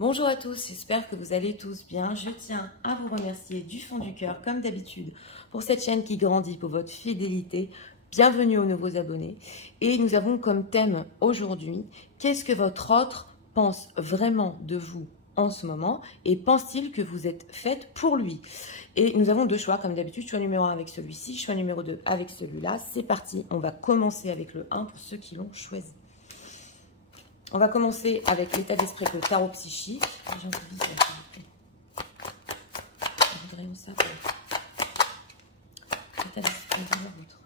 Bonjour à tous, j'espère que vous allez tous bien. Je tiens à vous remercier du fond du cœur, comme d'habitude, pour cette chaîne qui grandit, pour votre fidélité. Bienvenue aux nouveaux abonnés. Et nous avons comme thème aujourd'hui, qu'est-ce que votre autre pense vraiment de vous en ce moment et pense-t-il que vous êtes faite pour lui? Et nous avons deux choix, comme d'habitude, choix numéro 1 avec celui-ci, choix numéro 2 avec celui-là. C'est parti, on va commencer avec le 1 pour ceux qui l'ont choisi. On va commencer avec l'état d'esprit pour le tarot psychique. L'état d'esprit de l'autre.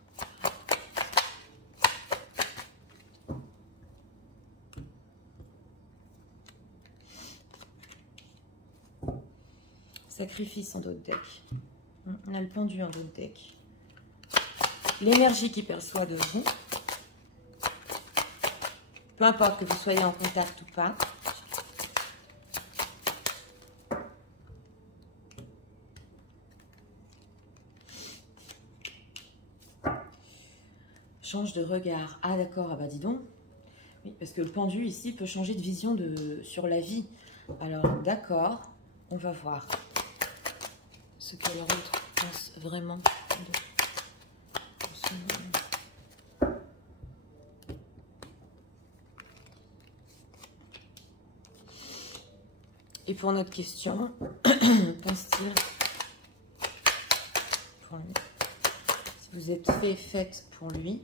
Sacrifice en dos de deck. On a le pendu en dos de deck. L'énergie qu'il perçoit de vous. Peu importe que vous soyez en contact ou pas. Change de regard. Ah d'accord, ah bah dis donc. Oui, parce que le pendu ici peut changer de vision sur la vie. Alors d'accord, on va voir ce que l'autre pense vraiment de son moment. Et pour notre question, pense-t-il pour lui? Si vous êtes faite pour lui.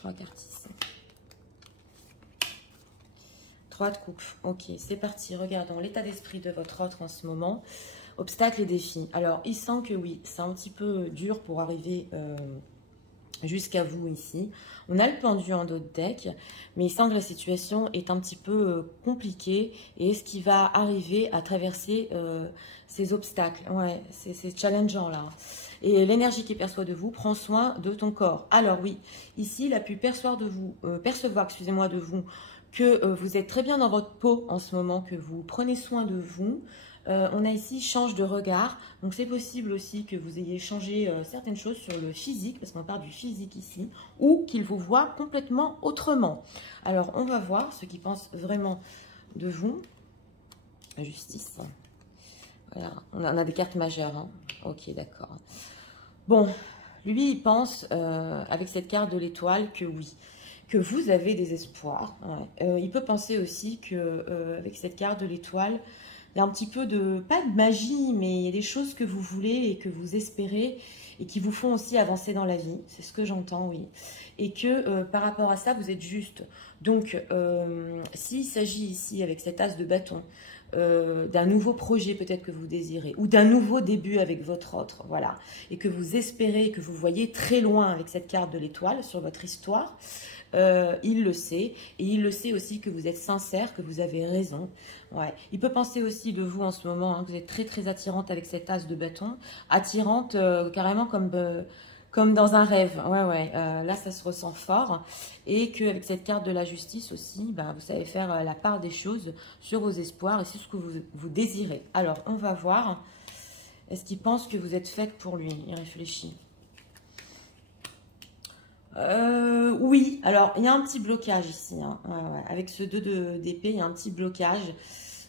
3 cartes ici. 3 de coupe. Ok, c'est parti. Regardons l'état d'esprit de votre autre en ce moment. Obstacles et défis. Alors, il sent que oui, c'est un petit peu dur pour arriver jusqu'à vous ici. On a le pendu en dos de deck, mais il sent que la situation est un petit peu compliquée et est-ce qu'il va arriver à traverser ces obstacles? Ouais, c'est challengeant là. Et l'énergie qu'il perçoit de vous prend soin de ton corps. Alors oui, ici, il a pu percevoir de vous que vous êtes très bien dans votre peau en ce moment, que vous prenez soin de vous. On a ici change de regard, donc c'est possible aussi que vous ayez changé certaines choses sur le physique, parce qu'on parle du physique ici, ou qu'il vous voit complètement autrement. Alors on va voir ce qu'il pense vraiment de vous. Justice. Voilà, on a des cartes majeures. Hein. Ok, d'accord. Bon, lui il pense avec cette carte de l'étoile que oui, que vous avez des espoirs. Ouais. Il peut penser aussi que avec cette carte de l'étoile, il y a un petit peu de, pas de magie, mais il y a des choses que vous voulez et que vous espérez et qui vous font aussi avancer dans la vie. C'est ce que j'entends, oui. Et que par rapport à ça, vous êtes juste. Donc, s'il s'agit ici, avec cet as de bâton, d'un nouveau projet peut-être que vous désirez, ou d'un nouveau début avec votre autre, voilà, et que vous espérez, que vous voyez très loin avec cette carte de l'étoile sur votre histoire, il le sait, et il le sait aussi que vous êtes sincère, que vous avez raison. Ouais. Il peut penser aussi de vous en ce moment, hein, que vous êtes très très attirante avec cette as de bâton, attirante carrément comme dans un rêve. Ouais, ouais, là ça se ressent fort, et qu'avec cette carte de la justice aussi, ben, vous savez faire la part des choses sur vos espoirs et sur ce que vous désirez. Alors on va voir, est-ce qu'il pense que vous êtes faite pour lui? Il réfléchit. Oui, alors il y a un petit blocage ici, hein. Ouais. Avec ce 2 d'épée, il y a un petit blocage,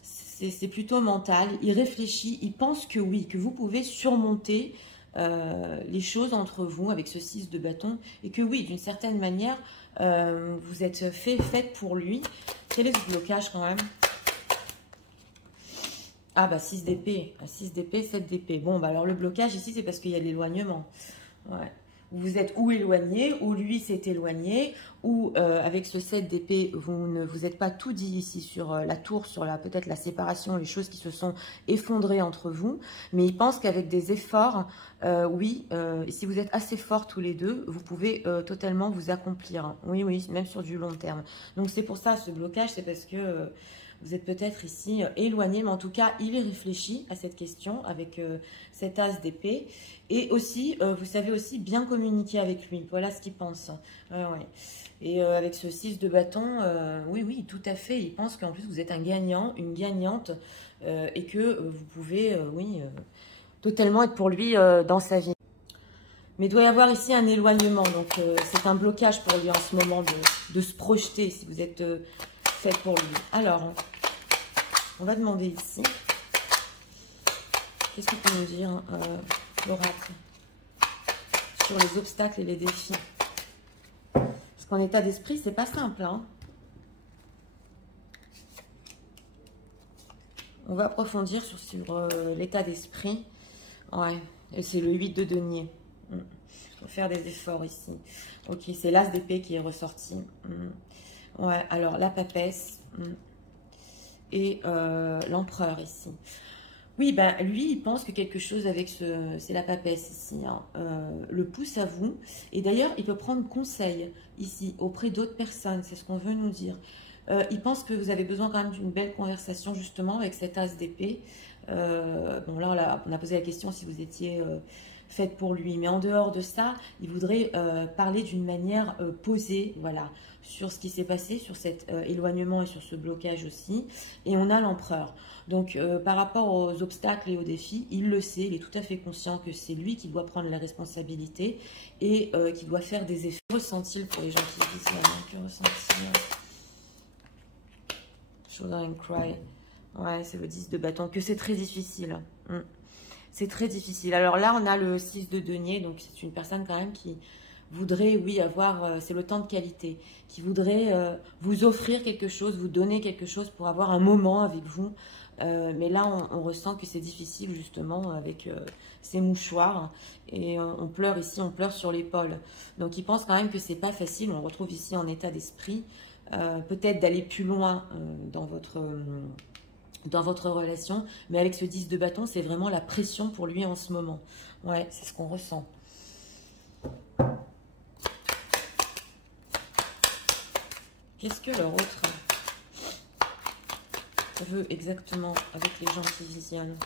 c'est plutôt mental, il réfléchit, il pense que oui, que vous pouvez surmonter les choses entre vous avec ce 6 de bâton, et que oui, d'une certaine manière, vous êtes faite pour lui. Quel est ce blocage quand même? Ah bah 6 d'épée, 6 d'épée, 7 d'épée. Bon, bah alors le blocage ici, c'est parce qu'il y a l'éloignement. Ouais. Vous êtes ou éloigné, ou lui s'est éloigné, ou avec ce 7 d'épée, vous ne vous êtes pas tout dit ici sur la tour, sur peut-être la séparation, les choses qui se sont effondrées entre vous. Mais il pense qu'avec des efforts, oui, si vous êtes assez forts tous les deux, vous pouvez totalement vous accomplir. Oui, oui, même sur du long terme. Donc c'est pour ça, ce blocage, c'est parce que vous êtes peut-être ici éloigné, mais en tout cas, il y réfléchit à cette question avec cet as d'épée. Et aussi, vous savez aussi bien communiquer avec lui. Voilà ce qu'il pense. Ouais. Et avec ce 6 de bâton, oui, oui, tout à fait. Il pense qu'en plus, vous êtes un gagnant, une gagnante, et que vous pouvez, oui, totalement être pour lui dans sa vie. Mais il doit y avoir ici un éloignement. Donc, c'est un blocage pour lui en ce moment de se projeter si vous êtes fait pour lui. Alors, on va demander ici. Qu'est-ce qu'il peut nous dire, l'oracle, sur les obstacles et les défis? Parce qu'en état d'esprit, c'est pas simple, hein. On va approfondir sur l'état d'esprit. Ouais, et c'est le 8 de denier. Il faut faire des efforts ici. Ok, c'est l'as d'épée qui est ressorti. Ouais, alors la papesse et l'empereur ici. Oui, ben lui, il pense que quelque chose avec c'est la papesse ici, hein, le pousse à vous. Et d'ailleurs, il peut prendre conseil ici auprès d'autres personnes. C'est ce qu'on veut nous dire. Il pense que vous avez besoin quand même d'une belle conversation justement avec cet as d'épée. Bon là, on a posé la question si vous étiez faite pour lui. Mais en dehors de ça, il voudrait parler d'une manière posée, voilà, sur ce qui s'est passé, sur cet éloignement et sur ce blocage aussi. Et on a l'empereur. Donc par rapport aux obstacles et aux défis, il le sait, il est tout à fait conscient que c'est lui qui doit prendre la responsabilité et qui doit faire des efforts. Que ressent-il pour les gens qui disent que ressent-il? And cry. Ouais, c'est le 10 de bâton, que c'est très difficile. C'est très difficile. Alors là, on a le 6 de denier, donc c'est une personne quand même qui voudrait, oui, avoir, c'est le temps de qualité, qui voudrait vous offrir quelque chose, vous donner quelque chose pour avoir un moment avec vous. Mais là, on ressent que c'est difficile justement avec ces mouchoirs. Et on pleure ici, on pleure sur l'épaule. Donc il pense quand même que c'est pas facile. On le retrouve ici en état d'esprit. Peut-être d'aller plus loin dans votre relation, mais avec ce 10 de bâton, c'est vraiment la pression pour lui en ce moment. Ouais, c'est ce qu'on ressent. Qu'est-ce que leur autre veut exactement avec les gens qui visionnent?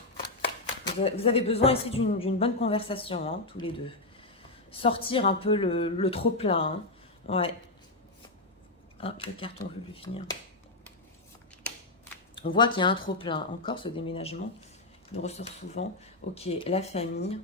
Vous avez besoin ici d'une bonne conversation, hein, tous les deux. Sortir un peu le trop-plein. Hein. Ouais. Ah, le carton veut lui finir. On voit qu'il y a un trop-plein. Encore ce déménagement, il ressort souvent. Ok, la famille,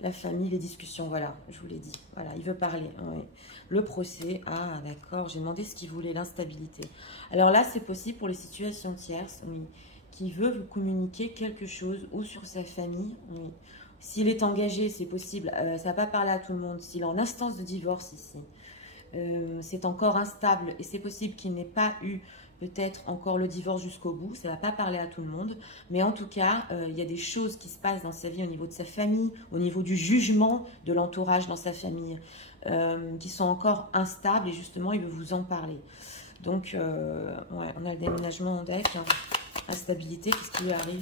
les discussions, voilà, je vous l'ai dit. Voilà, il veut parler. Oui. Le procès, ah d'accord, j'ai demandé ce qu'il voulait, l'instabilité. Alors là, c'est possible pour les situations tierces, oui, qui veut vous communiquer quelque chose ou sur sa famille, oui. S'il est engagé, c'est possible, ça ne va pas parler à tout le monde. S'il est en instance de divorce ici, c'est encore instable et c'est possible qu'il n'ait pas eu peut-être encore le divorce jusqu'au bout, ça ne va pas parler à tout le monde, mais en tout cas, il y a des choses qui se passent dans sa vie au niveau de sa famille, au niveau du jugement de l'entourage dans sa famille, qui sont encore instables et justement, il veut vous en parler. Donc, ouais, on a le déménagement en deck, hein. Instabilité, qu'est-ce qui lui arrive?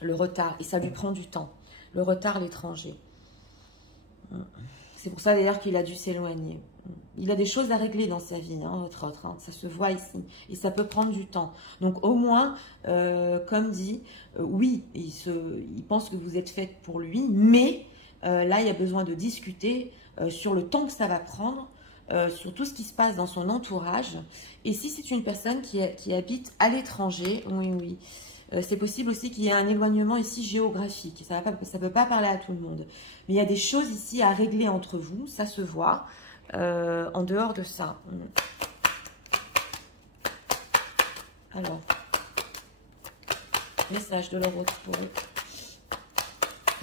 Le retard, et ça lui prend du temps. Le retard à l'étranger. C'est pour ça d'ailleurs qu'il a dû s'éloigner. Il a des choses à régler dans sa vie, hein, votre autre. Hein, ça se voit ici. Et ça peut prendre du temps. Donc au moins, comme dit, oui, il pense que vous êtes faite pour lui. Mais là, il y a besoin de discuter sur le temps que ça va prendre, sur tout ce qui se passe dans son entourage. Et si c'est une personne qui habite à l'étranger, oui, oui. C'est possible aussi qu'il y ait un éloignement ici géographique. Ça ne peut pas parler à tout le monde. Mais il y a des choses ici à régler entre vous. Ça se voit. En dehors de ça. Alors. Message de leur autre pour eux.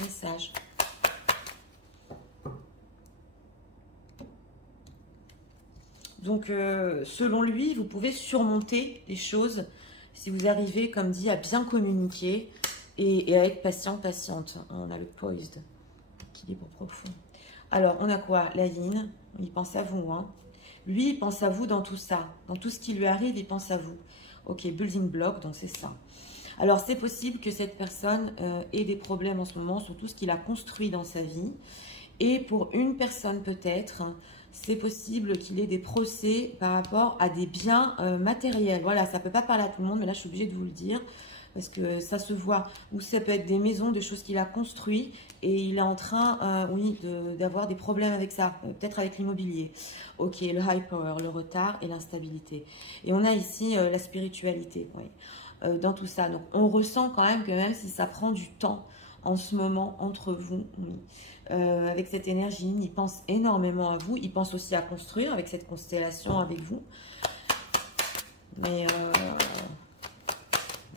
Message. Donc, selon lui, vous pouvez surmonter les choses si vous arrivez, comme dit, à bien communiquer et à être patient, patiente. On a le poised, équilibre profond. Alors, on a quoi? La yin, il pense à vous. Hein. Lui, il pense à vous dans tout ça. Dans tout ce qui lui arrive, il pense à vous. Ok, building block, donc c'est ça. Alors, c'est possible que cette personne ait des problèmes en ce moment sur tout ce qu'il a construit dans sa vie. Et pour une personne peut-être, c'est possible qu'il ait des procès par rapport à des biens matériels. Voilà, ça ne peut pas parler à tout le monde, mais là, je suis obligée de vous le dire. Parce que ça se voit. Ou ça peut être des maisons, des choses qu'il a construites. Et il est en train, oui, d'avoir des problèmes avec ça. Peut-être avec l'immobilier. Ok, le high power, le retard et l'instabilité. Et on a ici la spiritualité, oui, dans tout ça. Donc, on ressent quand même que même si ça prend du temps en ce moment entre vous, oui, avec cette énergie. Il pense énormément à vous. Il pense aussi à construire avec cette constellation avec vous. Mais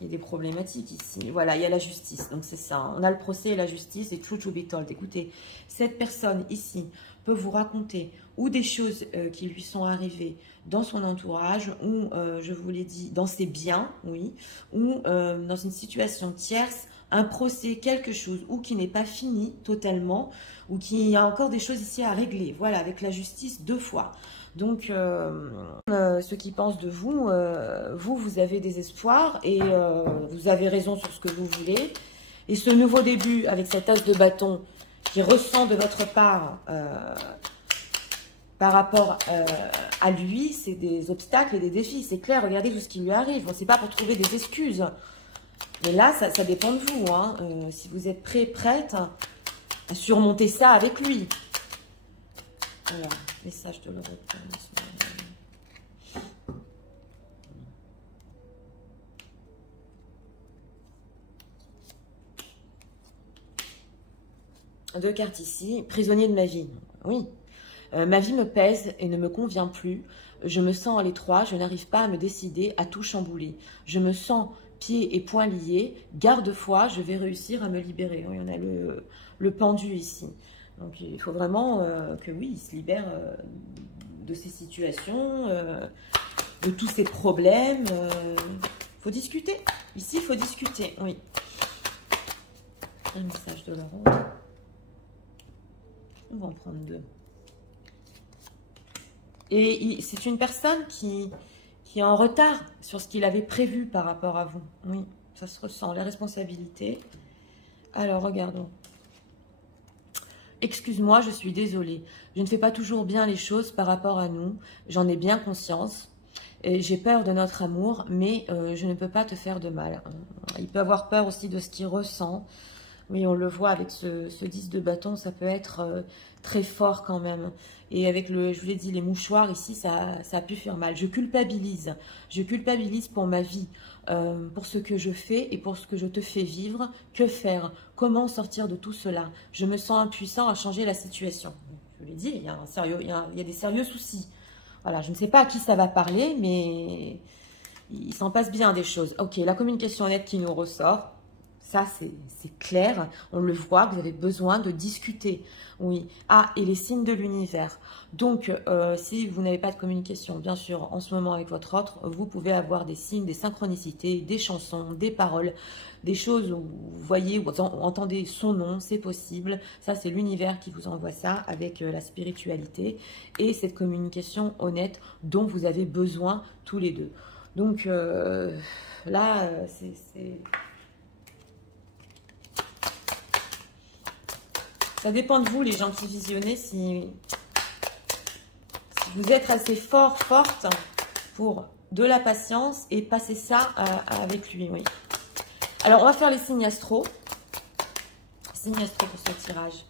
il y a des problématiques ici. Voilà, il y a la justice. Donc c'est ça. On a le procès et la justice et true to be told. Écoutez, cette personne ici peut vous raconter ou des choses qui lui sont arrivées dans son entourage, ou, je vous l'ai dit, dans ses biens, oui, ou dans une situation tierce, un procès, quelque chose, ou qui n'est pas fini totalement, ou qui y a encore des choses ici à régler. Voilà, avec la justice 2 fois. Donc, ceux qui pensent de vous, vous avez des espoirs et vous avez raison sur ce que vous voulez. Et ce nouveau début avec cet as de bâton qui ressent de votre part par rapport à lui, c'est des obstacles et des défis. C'est clair, regardez tout ce qui lui arrive. C'est pas pour trouver des excuses. Mais là, ça dépend de vous. Hein. Si vous êtes prêt, prête à surmonter ça avec lui. Alors, message de l'Europe. Deux cartes ici. Prisonnier de ma vie. Oui. Ma vie me pèse et ne me convient plus. Je me sens à l'étroit. Je n'arrive pas à me décider, à tout chambouler. Je me sens pieds et poings liés. Garde-foi, je vais réussir à me libérer. Oui, on a le pendu ici. Donc, il faut vraiment que, oui, il se libère de ces situations, de tous ces problèmes. Il faut discuter. Ici, il faut discuter, oui. Un message de Laurent. On va en prendre 2. Et c'est une personne qui est en retard sur ce qu'il avait prévu par rapport à vous. Oui, ça se ressent, la responsabilité. Alors, regardons. Excuse-moi, je suis désolée. Je ne fais pas toujours bien les choses par rapport à nous. J'en ai bien conscience. J'ai peur de notre amour, mais je ne peux pas te faire de mal. Il peut avoir peur aussi de ce qu'il ressent. Oui, on le voit avec ce 10 de bâton, ça peut être très fort quand même. Et avec je vous l'ai dit, les mouchoirs ici, ça a pu faire mal. Je culpabilise. Je culpabilise pour ma vie, pour ce que je fais et pour ce que je te fais vivre. Que faire? Comment sortir de tout cela? Je me sens impuissant à changer la situation. Je vous l'ai dit, il y a des sérieux soucis. Voilà, je ne sais pas à qui ça va parler, mais il s'en passe bien des choses. Ok, la communication honnête qui nous ressort. Ça, c'est clair, on le voit, vous avez besoin de discuter. Oui. Ah, et les signes de l'univers. Donc, si vous n'avez pas de communication, bien sûr, en ce moment avec votre autre, vous pouvez avoir des signes, des synchronicités, des chansons, des paroles, des choses où vous voyez, où vous entendez son nom, c'est possible. Ça, c'est l'univers qui vous envoie ça avec la spiritualité et cette communication honnête dont vous avez besoin tous les deux. Donc, là, c'est... Ça dépend de vous, les gens qui visionnez, si vous êtes assez fort, forte pour de la patience et passer ça avec lui, oui. Alors, on va faire les signes astro. Signes astro pour ce tirage.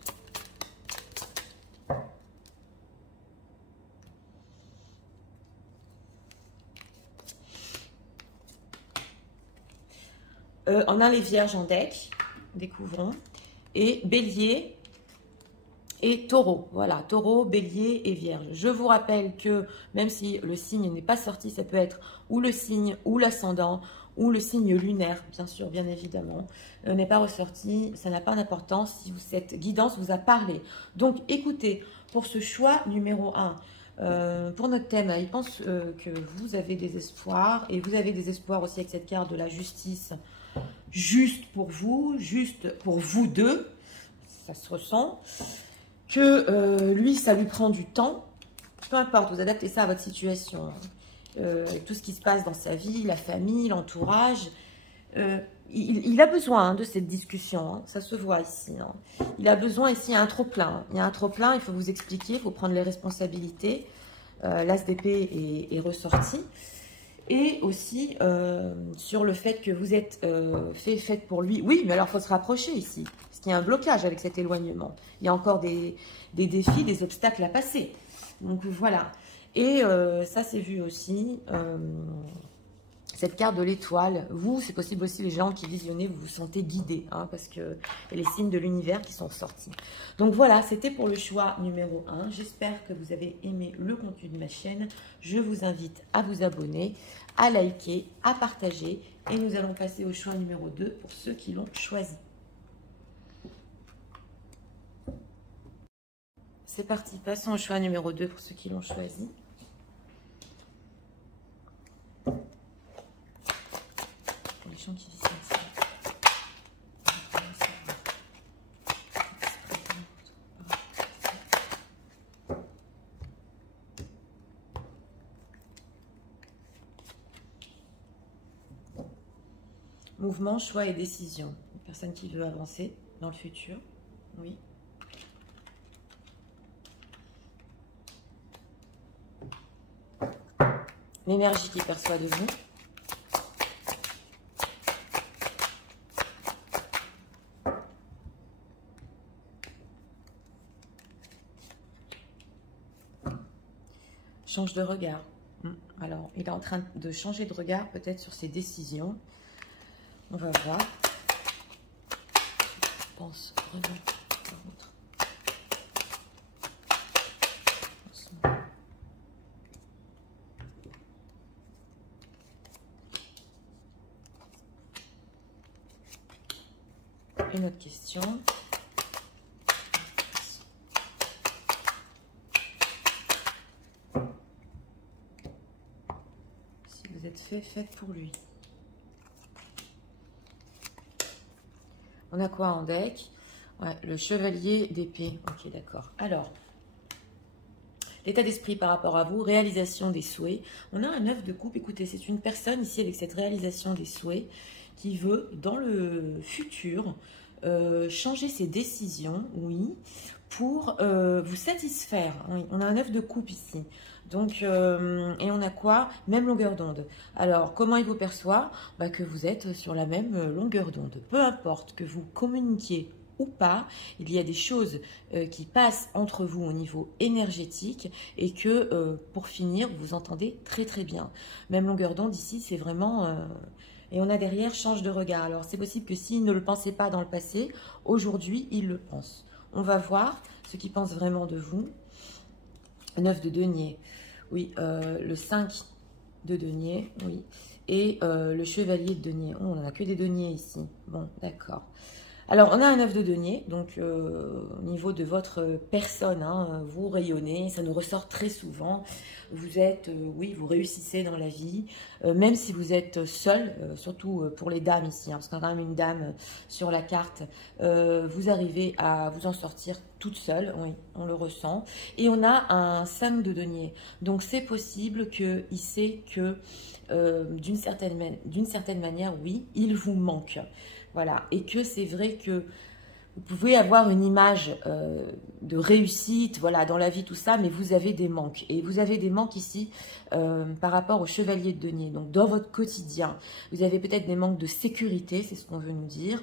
On a les vierges en deck, découvrons. Et bélier et taureau. Voilà, taureau, bélier et vierge. Je vous rappelle que même si le signe n'est pas sorti, ça peut être ou le signe ou l'ascendant ou le signe lunaire, bien sûr, bien évidemment, n'est pas ressorti. Ça n'a pas d'importance si cette guidance vous a parlé. Donc, écoutez, pour ce choix numéro 1, pour notre thème, il pense que vous avez des espoirs et vous avez des espoirs aussi avec cette carte de la justice. Juste pour vous deux, ça se ressent. Que lui, ça lui prend du temps. Peu importe, vous adaptez ça à votre situation. Tout ce qui se passe dans sa vie, la famille, l'entourage. Il a besoin de cette discussion. Hein, ça se voit ici. Hein. Il a besoin ici, il y a un trop-plein. Il y a un trop-plein, il faut vous expliquer, il faut prendre les responsabilités. L'as d'épée est ressorti. Et aussi sur le fait que vous êtes fait pour lui. Oui, mais alors il faut se rapprocher ici. Parce qu'il y a un blocage avec cet éloignement. Il y a encore des défis, des obstacles à passer. Donc voilà. Et ça c'est vu aussi. cette carte de l'étoile. Vous, c'est possible aussi les gens qui visionnez, vous vous sentez guidés, hein, parce qu'il y a les signes de l'univers qui sont sortis. Donc voilà, c'était pour le choix numéro 1. J'espère que vous avez aimé le contenu de ma chaîne. Je vous invite à vous abonner, à liker, à partager. Et nous allons passer au choix numéro 2 pour ceux qui l'ont choisi. C'est parti, passons au choix numéro 2 pour ceux qui l'ont choisi. Les gens qui visionnent ça. Mouvement, choix et décision. Une personne qui veut avancer dans le futur. Oui. L'énergie qu'il perçoit de vous. Change de regard. Alors, il est en train de changer de regard peut-être sur ses décisions. On va voir. Je pense vraiment à votre... Une autre question. Si vous êtes faite pour lui. On a quoi en deck? Ouais, le chevalier d'épée. Ok, d'accord. Alors, l'état d'esprit par rapport à vous, réalisation des souhaits. On a un 9 de coupe. Écoutez, c'est une personne ici avec cette réalisation des souhaits qui veut, dans le futur, changer ses décisions, oui, pour vous satisfaire. Oui, on a un 9 de coupe ici. Donc, et on a quoi? Même longueur d'onde. Alors, comment il vous perçoit? Bah, que vous êtes sur la même longueur d'onde. Peu importe que vous communiquiez ou pas, il y a des choses qui passent entre vous au niveau énergétique et que, pour finir, vous entendez très très bien. Même longueur d'onde ici, c'est vraiment... Et on a derrière change de regard. Alors, c'est possible que s'il ne le pensait pas dans le passé, aujourd'hui, il le pense. On va voir ce qu'il pense vraiment de vous. 9 de denier. Oui, le 5 de denier. Oui. Et le chevalier de denier. Oh, on n'en a que des deniers ici. Bon, d'accord. Alors, on a un 9 de denier, donc au niveau de votre personne, hein, vous rayonnez, ça nous ressort très souvent. Vous êtes, oui, vous réussissez dans la vie, même si vous êtes seul, surtout pour les dames ici, hein, parce qu'on a quand même une dame sur la carte, vous arrivez à vous en sortir toute seule, oui, on le ressent. Et on a un 5 de denier, donc c'est possible qu'il sait que d'une certaine manière, oui, il vous manque. Voilà, et que c'est vrai que vous pouvez avoir une image de réussite, voilà, dans la vie, tout ça, mais vous avez des manques. Et vous avez des manques ici par rapport au chevalier de denier. Donc, dans votre quotidien, vous avez peut-être des manques de sécurité, c'est ce qu'on veut nous dire,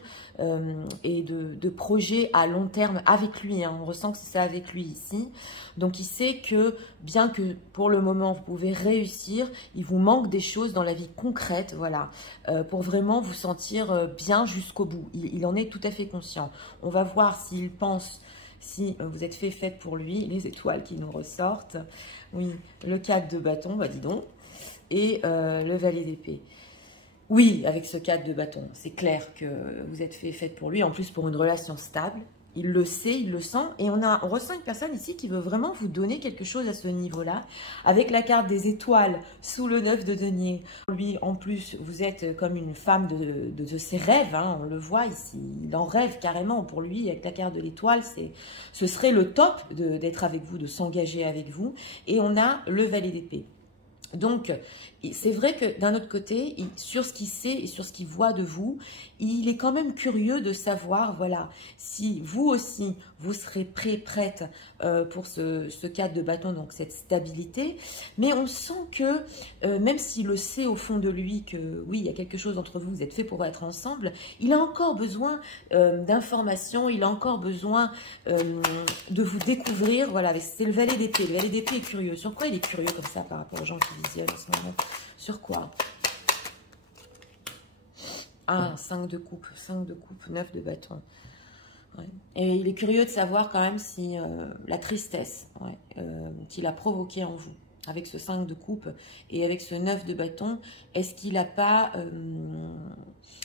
et de projets à long terme avec lui. Hein. On ressent que c'est ça avec lui ici. Donc, il sait que, bien que pour le moment, vous pouvez réussir, il vous manque des choses dans la vie concrète, voilà, pour vraiment vous sentir bien jusqu'au bout. Il en est tout à fait conscient. On va voir s'il pense, si vous êtes faite pour lui, les étoiles qui nous ressortent. Oui, le 4 de bâton, bah dis donc, et le valet d'épée. Oui, avec ce 4 de bâton, c'est clair que vous êtes faite pour lui, en plus pour une relation stable. Il le sait, il le sent, et on ressent une personne ici qui veut vraiment vous donner quelque chose à ce niveau-là, avec la carte des étoiles sous le 9 de denier. Lui, en plus, vous êtes comme une femme de ses rêves, hein, on le voit ici, il en rêve carrément. Pour lui, avec la carte de l'étoile, ce serait le top d'être avec vous, de s'engager avec vous, et on a le valet d'épée. Donc, c'est vrai que d'un autre côté, sur ce qu'il sait et sur ce qu'il voit de vous, il est quand même curieux de savoir, voilà, si vous aussi, vous serez prête pour ce cadre de bâton, donc cette stabilité. Mais on sent que, même s'il le sait au fond de lui que, oui, il y a quelque chose entre vous, vous êtes fait pour être ensemble, il a encore besoin d'informations, il a encore besoin de vous découvrir. Voilà, c'est le valet d'épée. Le valet d'épée est curieux. Sur quoi il est curieux comme ça par rapport aux gens qui visionnent en ce moment? Sur quoi? Ah, 5 de coupe, 9 de bâton. Ouais. Et il est curieux de savoir quand même si la tristesse qu'il a provoquée en vous, avec ce 5 de coupe et avec ce 9 de bâton, est-ce qu'il n'a pas...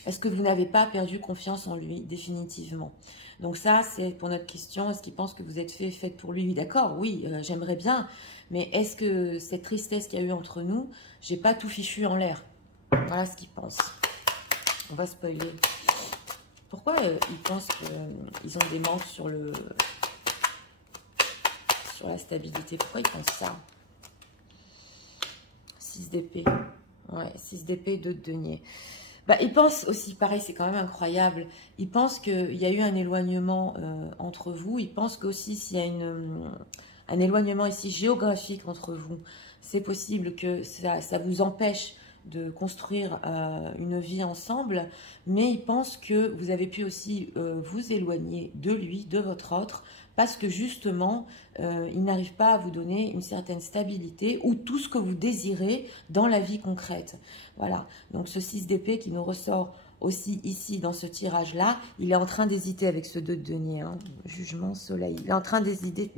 est-ce que vous n'avez pas perdu confiance en lui définitivement? Donc ça, c'est pour notre question. Est-ce qu'il pense que vous êtes faite pour lui? D'accord, oui, j'aimerais bien. Mais est-ce que cette tristesse qu'il y a eu entre nous, j'ai pas tout fichu en l'air? Voilà ce qu'il pense. On va spoiler. Pourquoi ils pensent qu'ils ont des manques sur la stabilité? Pourquoi ils pensent ça? 6 d'épée. Ouais, 6 d'épée, 2 de denier. Bah, ils pensent aussi, pareil, c'est quand même incroyable, ils pensent qu'il y a eu un éloignement entre vous, ils pensent qu'aussi s'il y a un éloignement ici géographique entre vous, c'est possible que ça vous empêche de construire une vie ensemble, mais ils pensent que vous avez pu aussi vous éloigner de lui, de votre autre, parce que justement, il n'arrive pas à vous donner une certaine stabilité ou tout ce que vous désirez dans la vie concrète. Voilà, donc ce 6 d'épée qui nous ressort aussi ici dans ce tirage-là, il est en train d'hésiter avec ce 2 de denier, hein, jugement, soleil. Il est en train d'hésiter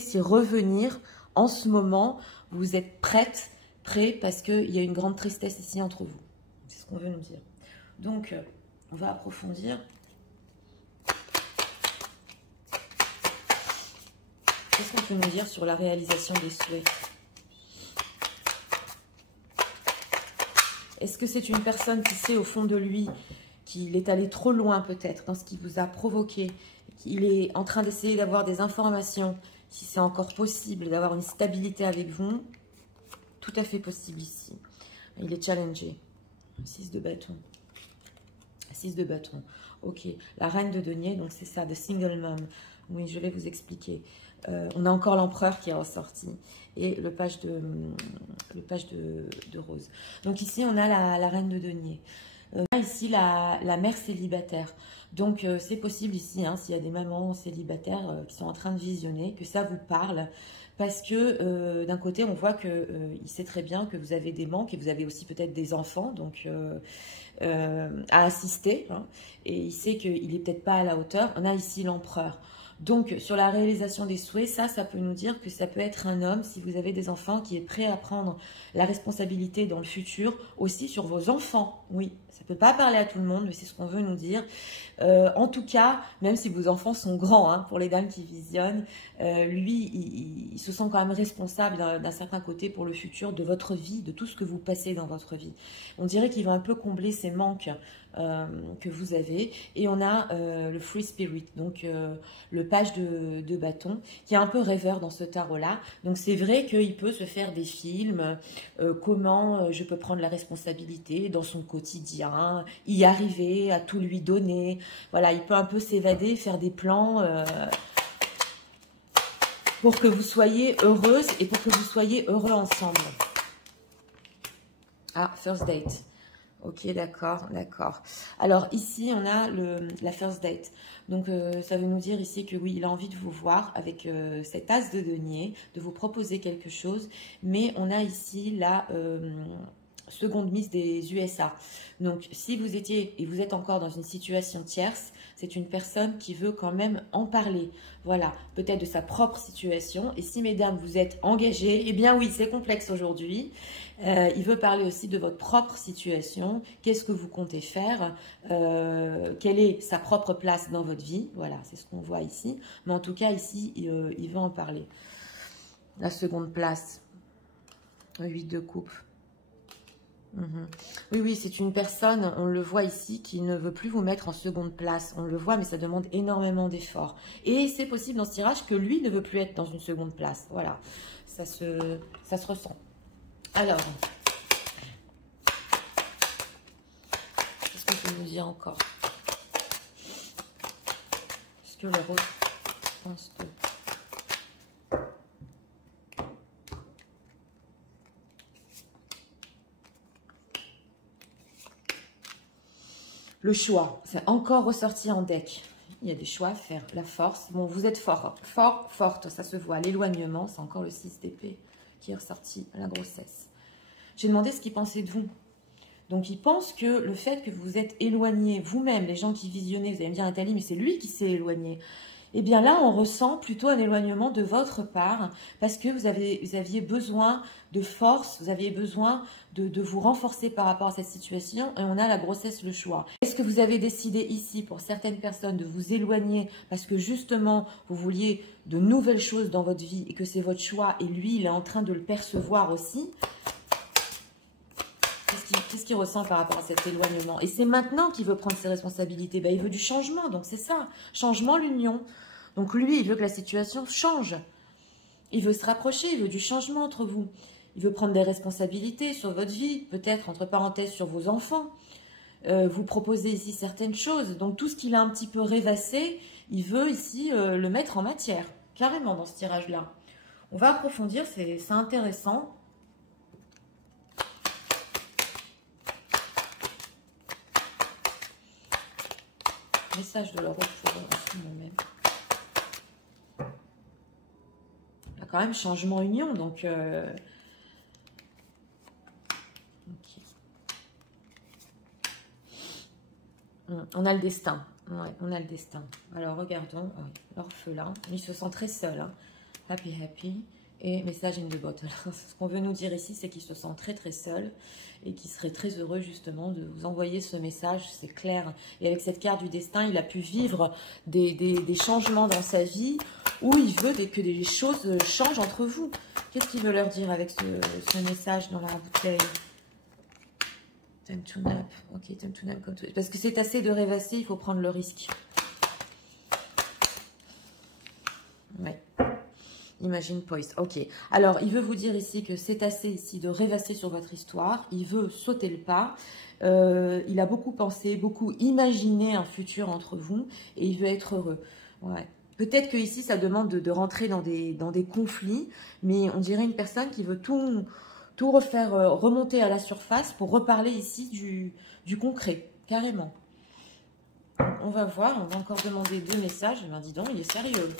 si revenir en ce moment, vous êtes prêt, parce qu'il y a une grande tristesse ici entre vous. C'est ce qu'on veut nous dire. Donc, on va approfondir. Qu'est-ce qu'on peut nous dire sur la réalisation des souhaits? Est-ce que c'est une personne qui sait au fond de lui qu'il est allé trop loin peut-être dans ce qui vous a provoqué, qu'il est en train d'essayer d'avoir des informations, si c'est encore possible d'avoir une stabilité avec vous? Tout à fait possible ici. Il est challengé. 6 de bâton. 6 de bâton. Ok. La reine de denier, donc c'est ça, de single mom. Oui, je vais vous expliquer. On a encore l'empereur qui est ressorti et le page de rose. Donc ici, on a la reine de denier. Ici, la mère célibataire. Donc, c'est possible ici, hein, s'il y a des mamans célibataires qui sont en train de visionner, que ça vous parle. Parce que d'un côté, on voit qu'il sait très bien que vous avez des manques et vous avez aussi peut-être des enfants donc à assister. Hein, et il sait qu'il n'est peut-être pas à la hauteur. On a ici l'empereur. Donc, sur la réalisation des souhaits, ça peut nous dire que ça peut être un homme, si vous avez des enfants, qui est prêt à prendre la responsabilité dans le futur, aussi sur vos enfants. Oui, ça ne peut pas parler à tout le monde, mais c'est ce qu'on veut nous dire. En tout cas, même si vos enfants sont grands, hein, pour les dames qui visionnent, lui, il se sent quand même responsable d'un certain côté pour le futur de votre vie, de tout ce que vous passez dans votre vie. On dirait qu'il va un peu combler ces manques que vous avez. Et on a le free spirit, donc le page de bâton, qui est un peu rêveur dans ce tarot-là. Donc c'est vrai qu'il peut se faire des films, comment je peux prendre la responsabilité dans son quotidien, y arriver, à tout lui donner. Voilà, il peut un peu s'évader, faire des plans pour que vous soyez heureuse et pour que vous soyez heureux ensemble. Ah, first date. Ok, d'accord, d'accord. Alors ici, on a la first date. Donc, ça veut nous dire ici que oui, il a envie de vous voir avec cet as de denier, de vous proposer quelque chose. Mais on a ici la seconde mise des USA. Donc, si vous étiez et vous êtes encore dans une situation tierce, c'est une personne qui veut quand même en parler. Voilà, peut-être de sa propre situation. Et si, mesdames, vous êtes engagées, eh bien oui, c'est complexe aujourd'hui. Il veut parler aussi de votre propre situation. Qu'est-ce que vous comptez faire? Quelle est sa propre place dans votre vie? Voilà, c'est ce qu'on voit ici. Mais en tout cas, ici, il veut en parler. La seconde place. 8 de coupe. Oui, oui, c'est une personne, on le voit ici, qui ne veut plus vous mettre en seconde place. On le voit, mais ça demande énormément d'efforts. Et c'est possible dans ce tirage que lui ne veut plus être dans une seconde place. Voilà, ça se ressent. Alors, qu'est-ce qu'on peut nous dire encore? Est-ce que le rose pense que... Le choix, c'est encore ressorti en deck. Il y a des choix à faire, la force. Bon, vous êtes fort, forte, ça se voit. L'éloignement, c'est encore le 6 d'épée qui est ressorti, la grossesse. J'ai demandé ce qu'il pensait de vous. Donc, il pense que le fait que vous êtes éloigné, vous-même, les gens qui visionnez, vous allez me dire, Nathalie, mais c'est lui qui s'est éloigné. Eh bien là, on ressent plutôt un éloignement de votre part parce que vous aviez besoin de force, vous aviez besoin de vous renforcer par rapport à cette situation et on a la grossesse, le choix. Est-ce que vous avez décidé ici, pour certaines personnes, de vous éloigner parce que justement, vous vouliez de nouvelles choses dans votre vie et que c'est votre choix et lui, il est en train de le percevoir aussi? Qu'est-ce qu'il ressent par rapport à cet éloignement? Et c'est maintenant qu'il veut prendre ses responsabilités. Ben, il veut du changement, donc c'est ça. Changement, l'union. Donc lui, il veut que la situation change. Il veut se rapprocher, il veut du changement entre vous. Il veut prendre des responsabilités sur votre vie, peut-être, entre parenthèses, sur vos enfants. Vous proposez ici certaines choses. Donc tout ce qu'il a un petit peu rêvassé, il veut ici le mettre en matière, carrément dans ce tirage-là. On va approfondir, c'est intéressant. Message de l'euro pour moi-même. Il y a quand même changement union, donc on a le destin. Ouais, on a le destin. Alors regardons, l'orphelin, il se sent très seul. Hein. Happy, happy. Et message in the bottle. Ce qu'on veut nous dire ici, c'est qu'il se sent très très seul et qu'il serait très heureux justement de vous envoyer ce message, c'est clair. Et avec cette carte du destin, il a pu vivre des changements dans sa vie où il veut que des choses changent entre vous. Qu'est-ce qu'il veut leur dire avec ce message dans la bouteille? Time to nap. Ok, time to nap. Parce que c'est assez de rêvasser, il faut prendre le risque. Ouais. Imagine Poise. Ok. Alors, il veut vous dire ici que c'est assez ici de rêvasser sur votre histoire. Il veut sauter le pas. Il a beaucoup pensé, beaucoup imaginé un futur entre vous et il veut être heureux. Ouais. Peut-être que ici, ça demande de rentrer dans des conflits, mais on dirait une personne qui veut tout refaire remonter à la surface pour reparler ici du concret, carrément. On va voir, on va encore demander 2 messages. Ben, dis donc, il est sérieux.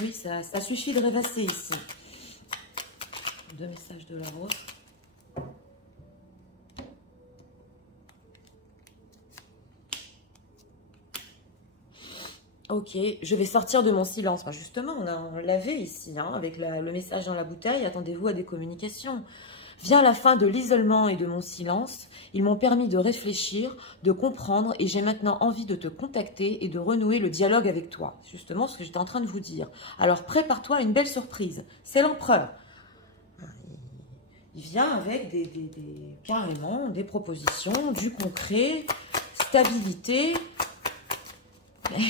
Oui, ça suffit de rêvasser ici. 2 messages de la rose. Ok, je vais sortir de mon silence. Enfin, justement, on l'avait ici, hein, avec le message dans la bouteille. Attendez-vous à des communications. Vient la fin de l'isolement et de mon silence. Ils m'ont permis de réfléchir, de comprendre et j'ai maintenant envie de te contacter et de renouer le dialogue avec toi. C'est justement ce que j'étais en train de vous dire. Alors prépare-toi à une belle surprise. C'est l'empereur. Il vient avec carrément des propositions, du concret, stabilité.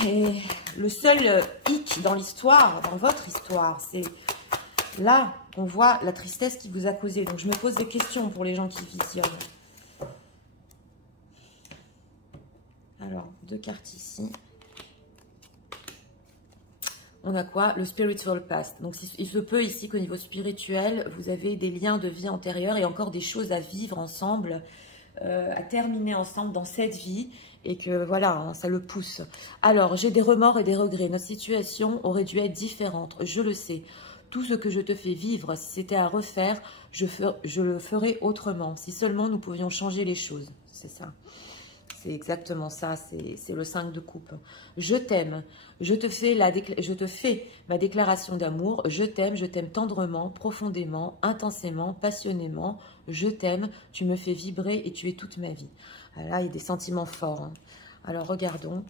Et le seul hic dans l'histoire, dans votre histoire, c'est là qu'on voit la tristesse qui vous a causé. Donc, je me pose des questions pour les gens qui visionnent. Alors, 2 cartes ici. On a quoi? Le spiritual past. Donc, il se peut ici qu'au niveau spirituel, vous avez des liens de vie antérieure et encore des choses à vivre ensemble, à terminer ensemble dans cette vie. Et que voilà, hein, ça le pousse. Alors, j'ai des remords et des regrets. Notre situation aurait dû être différente, je le sais. Tout ce que je te fais vivre, si c'était à refaire, je le ferais autrement. Si seulement nous pouvions changer les choses. C'est ça. C'est exactement ça. C'est le 5 de coupe. Je t'aime. Je te fais ma déclaration d'amour. Je t'aime tendrement, profondément, intensément, passionnément. Je t'aime. Tu me fais vibrer et tu es toute ma vie. Là, il y a des sentiments forts. Hein. Alors, regardons.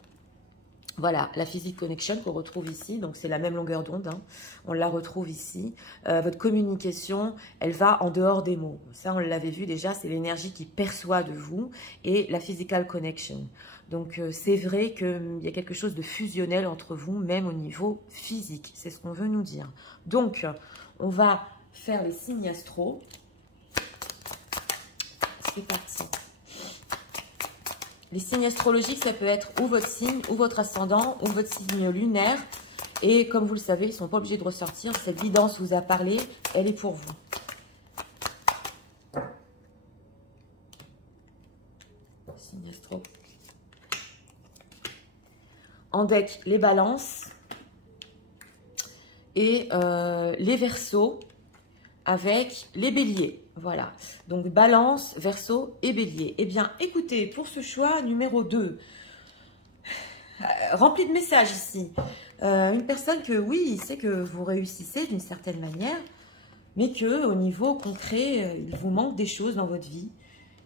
Voilà, la physique connection qu'on retrouve ici. Donc, c'est la même longueur d'onde. Hein. On la retrouve ici. Votre communication, elle va en dehors des mots. Ça, on l'avait vu déjà. C'est l'énergie qui perçoit de vous. Et la physical connection. Donc, c'est vrai qu'il y a quelque chose de fusionnel entre vous, même au niveau physique. C'est ce qu'on veut nous dire. Donc, on va faire les signes astro. C'est parti. Les signes astrologiques, ça peut être ou votre signe, ou votre ascendant, ou votre signe lunaire. Et comme vous le savez, ils ne sont pas obligés de ressortir. Cette guidance vous a parlé, elle est pour vous. Signe astro. En deck, les balances et les verseaux avec les béliers. Voilà, donc Balance, Verseau et Bélier. Eh bien, écoutez, pour ce choix numéro 2, rempli de messages ici. Une personne que, oui, il sait que vous réussissez d'une certaine manière, mais que au niveau concret, il vous manque des choses dans votre vie.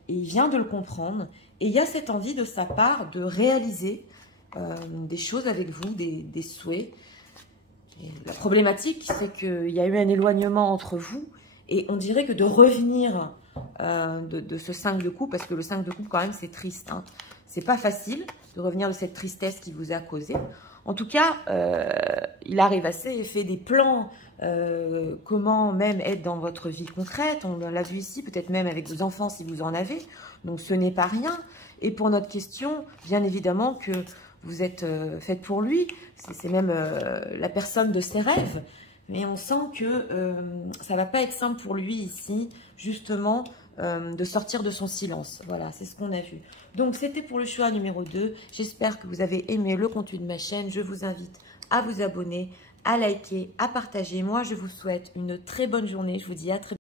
Et il vient de le comprendre. Et il y a cette envie de sa part de réaliser des choses avec vous, des souhaits. Et la problématique, c'est qu'il y a eu un éloignement entre vous. Et on dirait que de revenir de ce 5 de coupe, parce que le 5 de coupe, quand même, c'est triste. Hein. C'est pas facile de revenir de cette tristesse qui vous a causé. En tout cas, il arrive assez et fait des plans, comment même être dans votre vie concrète. On l'a vu ici, peut-être même avec vos enfants si vous en avez. Donc, ce n'est pas rien. Et pour notre question, bien évidemment que vous êtes faite pour lui. C'est même la personne de ses rêves. Mais on sent que ça ne va pas être simple pour lui ici, justement, de sortir de son silence. Voilà, c'est ce qu'on a vu. Donc, c'était pour le choix numéro 2. J'espère que vous avez aimé le contenu de ma chaîne. Je vous invite à vous abonner, à liker, à partager. Moi, je vous souhaite une très bonne journée. Je vous dis à très bientôt.